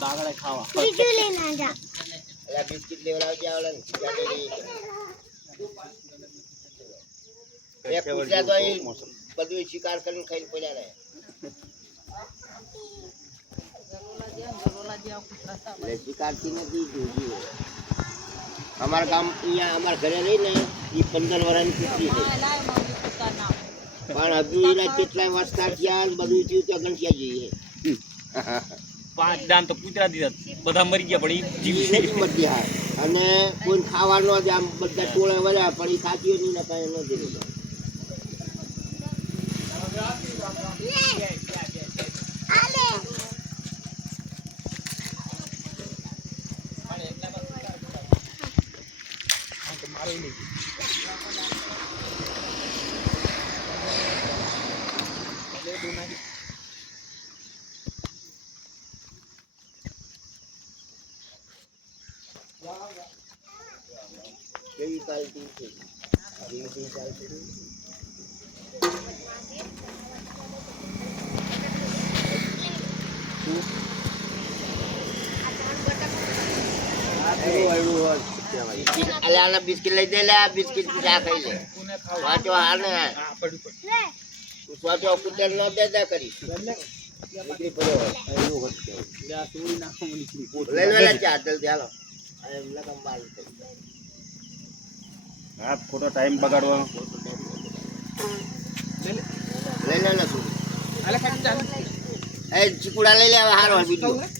તાગડે ખાવા બીજું લઈને જા અલા બિસ્કિટ લેવડાવજે આવલે એક કુતરા તો અહીં બધું શિકાર કરીને ખાઈને પડ્યા રહે લે શિકારથી નથી જોજી અમારા ગામ અહીંયા અમારા ઘરે રહીને એ 15 વર્ષની કુતરી છે પણ હજુ એના કેટલાય વર્ષના થયા બધું થયું ત્યાં ગણ્યા જઈએ 5 દાન તો કૂતરા દીધા બધા મરી ગયા પણ જીવી નથી મરતી હા અને કોઈ ખાવાનો જ આમ બધા ટોળે વળ્યા પણ એ ખાતીઓ નહીં ને કાંઈ ન દીધું કેવી ક્વોલિટી છે કેવી ક્વોલિટી અલા બિસ્કિટ લઈ દે લે બિસ્કિટ પીધા ખાઈ લે વાંચો હાલ ને વાંચો કુતર ન દેતા કરી નીકળી પડ્યો એવું હતું લઈ લે ચાર જલ્દી હાલો એમ લગમ બાલ આ ખોટો ટાઈમ બગાડવાનો લઈ લે શું એ ચીકુડા લઈ લે હારો બીજું